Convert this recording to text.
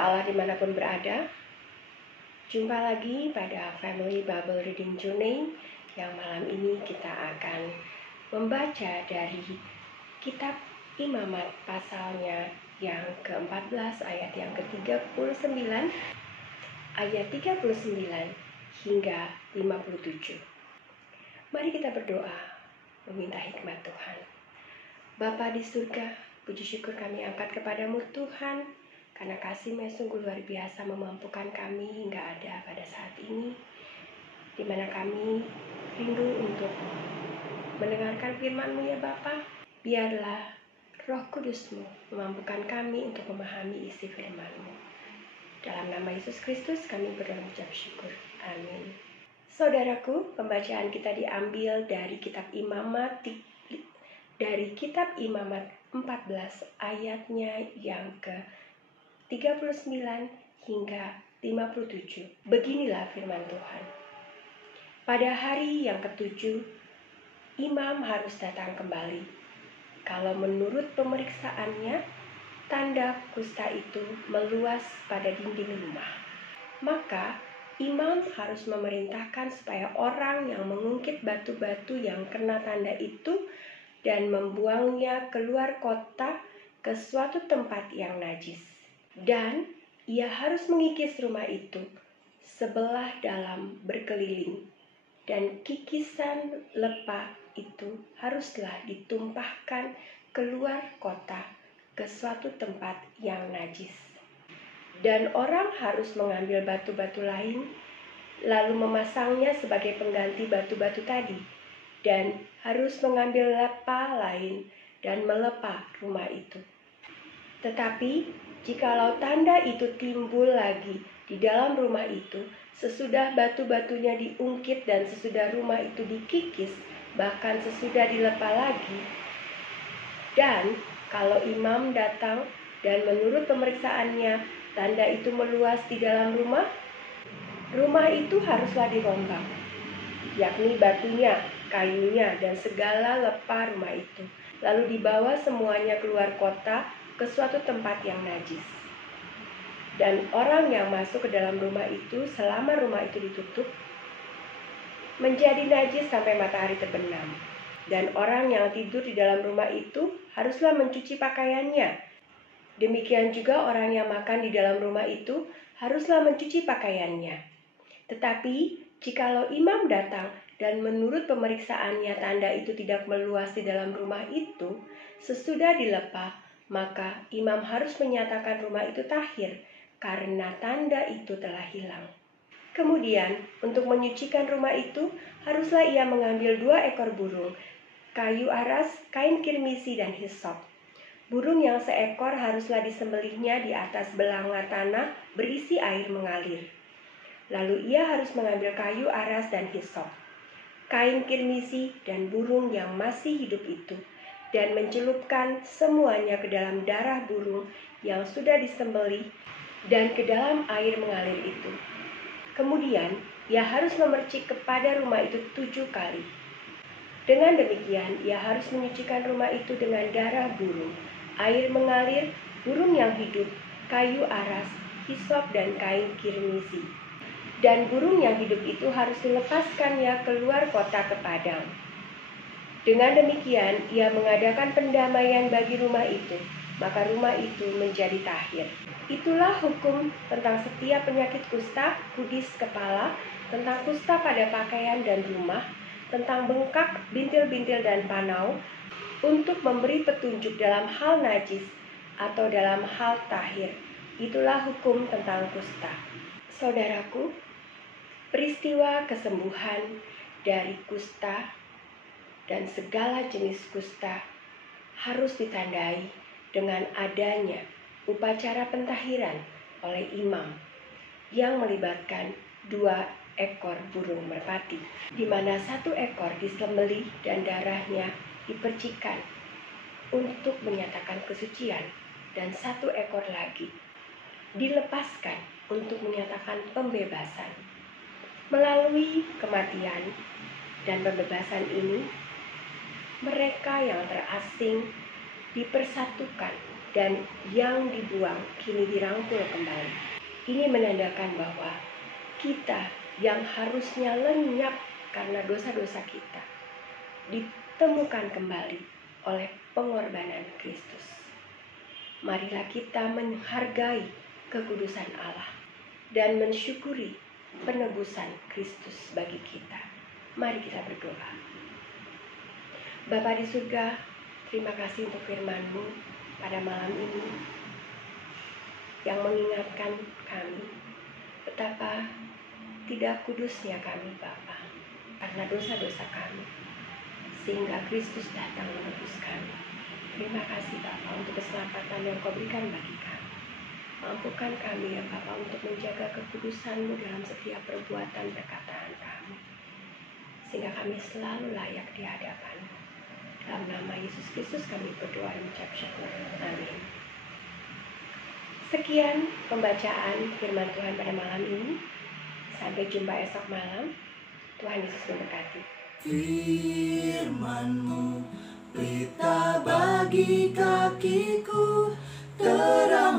Allah dimanapun berada. Jumpa lagi pada Family Bible Reading Journey yang malam ini kita akan membaca dari kitab Imamat pasalnya yang ke-14 ayat yang ke-39 ayat 39 hingga 57. Mari kita berdoa meminta hikmat Tuhan. Bapa di surga, puji syukur kami angkat kepadamu Tuhan, karena kasih-Mu sungguh luar biasa memampukan kami hingga ada pada saat ini, di mana kami rindu untuk mendengarkan firman-Mu ya Bapa. Biarlah Roh Kudus-Mu memampukan kami untuk memahami isi firman-Mu. Dalam nama Yesus Kristus kami berdoa mengucap syukur. Amin. Saudaraku, pembacaan kita diambil dari kitab Imamat, dari kitab Imamat 14 ayatnya yang ke-39 hingga 57. Beginilah firman Tuhan. Pada hari yang ke-7, imam harus datang kembali. Kalau menurut pemeriksaannya, tanda kusta itu meluas pada dinding rumah. Maka imam harus memerintahkan supaya orang yang mengungkit batu-batu yang kena tanda itu dan membuangnya keluar kota ke suatu tempat yang najis. Dan ia harus mengikis rumah itu sebelah dalam berkeliling. Dan kikisan lepa itu haruslah ditumpahkan keluar kota ke suatu tempat yang najis. Dan orang harus mengambil batu-batu lain, lalu memasangnya sebagai pengganti batu-batu tadi, dan harus mengambil lepa lain dan melepa rumah itu. Tetapi, jikalau tanda itu timbul lagi di dalam rumah itu, sesudah batu-batunya diungkit dan sesudah rumah itu dikikis, bahkan sesudah dilepa lagi, dan kalau imam datang dan menurut pemeriksaannya tanda itu meluas di dalam rumah itu haruslah dirombak, yakni batunya, kayunya, dan segala lepa rumah itu, lalu dibawa semuanya keluar kota ke suatu tempat yang najis. Dan orang yang masuk ke dalam rumah itu selama rumah itu ditutup menjadi najis sampai matahari terbenam. Dan orang yang tidur di dalam rumah itu haruslah mencuci pakaiannya. Demikian juga orang yang makan di dalam rumah itu haruslah mencuci pakaiannya. Tetapi jikalau imam datang dan menurut pemeriksaannya tanda itu tidak meluas di dalam rumah itu, sesudah dilepa, maka imam harus menyatakan rumah itu tahir, karena tanda itu telah hilang. Kemudian, untuk menyucikan rumah itu, haruslah ia mengambil 2 ekor burung, kayu aras, kain kirmisi, dan hisop. Burung yang seekor haruslah disembelihnya di atas belanga tanah berisi air mengalir. Lalu ia harus mengambil kayu aras dan hisop, kain kirmisi, dan burung yang masih hidup itu, dan mencelupkan semuanya ke dalam darah burung yang sudah disembelih dan ke dalam air mengalir itu. Kemudian ia harus memercik kepada rumah itu 7 kali. Dengan demikian ia harus menyucikan rumah itu dengan darah burung, air mengalir, burung yang hidup, kayu aras, hisop, dan kain kirmisi. Dan burung yang hidup itu harus dilepaskannya keluar kota ke padang. Dengan demikian ia mengadakan pendamaian bagi rumah itu, maka rumah itu menjadi tahir. Itulah hukum tentang setiap penyakit kusta, kudis kepala, tentang kusta pada pakaian dan rumah, tentang bengkak, bintil-bintil, dan panau, untuk memberi petunjuk dalam hal najis atau dalam hal tahir. Itulah hukum tentang kusta. Saudaraku, peristiwa kesembuhan dari kusta dan segala jenis kusta harus ditandai dengan adanya upacara pentahiran oleh imam yang melibatkan 2 ekor burung merpati, di mana 1 ekor disembelih dan darahnya dipercikan untuk menyatakan kesucian, dan 1 ekor lagi dilepaskan untuk menyatakan pembebasan. Melalui kematian dan pembebasan ini, mereka yang terasing dipersatukan dan yang dibuang kini dirangkul kembali. Ini menandakan bahwa kita yang harusnya lenyap karena dosa-dosa kita ditemukan kembali oleh pengorbanan Kristus. Marilah kita menghargai kekudusan Allah dan mensyukuri penebusan Kristus bagi kita. Mari kita berdoa. Bapa di surga, terima kasih untuk firman-Mu pada malam ini yang mengingatkan kami betapa tidak kudusnya kami Bapa karena dosa-dosa kami, sehingga Kristus datang menebus kami. Terima kasih Bapa untuk keselamatan yang Kau berikan bagi kami. Mampukan kami ya Bapa untuk menjaga kekudusan-Mu dalam setiap perbuatan perkataan kami, sehingga kami selalu layak di hadapan-Mu. Dalam nama Yesus Kristus kami berdoa dan mengucap syukur. Amin. Sekian pembacaan firman Tuhan pada malam ini. Sampai jumpa esok malam. Tuhan Yesus memberkati. Firman-Mu, pelita bagi kakiku, terang